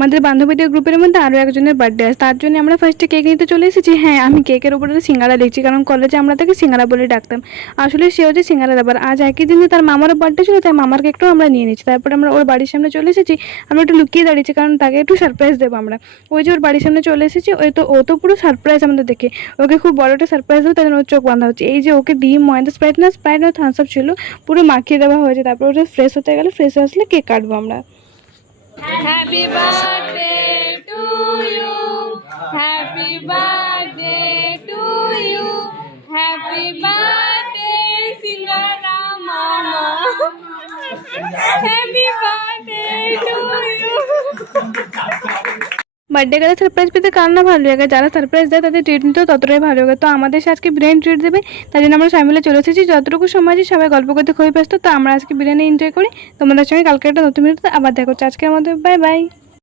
আমাদের বান্ধবীদের গ্রুপের মধ্যে আরও একজনের বার্থডে আছে, তার জন্য আমরা ফার্স্টে কেক নিতে চলে এসেছি। হ্যাঁ, আমি কেকের উপরে সিঙ্গারা লিখছি, কারণ কলেজে আমরা তাকে সিঙ্গারা বলে ডাকতাম। আসলে সে হচ্ছে সিঙ্গারা ব্যাপার। আজ একই দিনে তার মামারও বার্থডে ছিল, তাই মামার কেকটাও আমরা নিয়ে নিচ্ছি। তারপরে আমরা ওর বাড়ির সামনে চলে এসেছি। আমরা একটু লুকিয়ে দাঁড়িয়েছি, কারণ তাকে একটু সারপ্রাইজ দেবো আমরা। ওই যে ওর বাড়ির সামনে চলে এসেছি, ও তো পুরো সারপ্রাইজ আমাদের দেখে। ওকে খুব বড় একটা সারপ্রাইজ দেবো, তাই জন্য ওর চোখ বাঁধা হচ্ছে। এই যে ওকে ডিম ময়দা স্প্রাইট না থামস আপ ছিল, পুরো মাখিয়ে দেওয়া হয়েছে। তারপর ওটা ফ্রেশ হতে গেলে, ফ্রেশ আসলে কেক কাটবো আমরা। Happy birthday to you. Happy birthday to you. Happy birthday, Singara Mama. Happy birthday to you. Birthday গেলে সারপ্রাইজ পেতে কার না ভালো লাগে, যারা সারপ্রাইজ দেয় তাদের ট্রিট নিতেও ততটাই ভালো লাগে। তো আমাদের আজকে বিরিয়ানি ট্রিট দেবে, তাই জন্য আমরা সবাই মিলে চলে এসেছি। যতটুকু সময় আছে সবাই গল্প করতে খুবই ব্যস্ত, তো আমরা আজকে বিরিয়ানি এনজয় করি। তোমাদের সঙ্গে কালকে একটা নতুন ভিডিওতে আবার দেখা হচ্ছে। আজকের মধ্যে বাই বাই।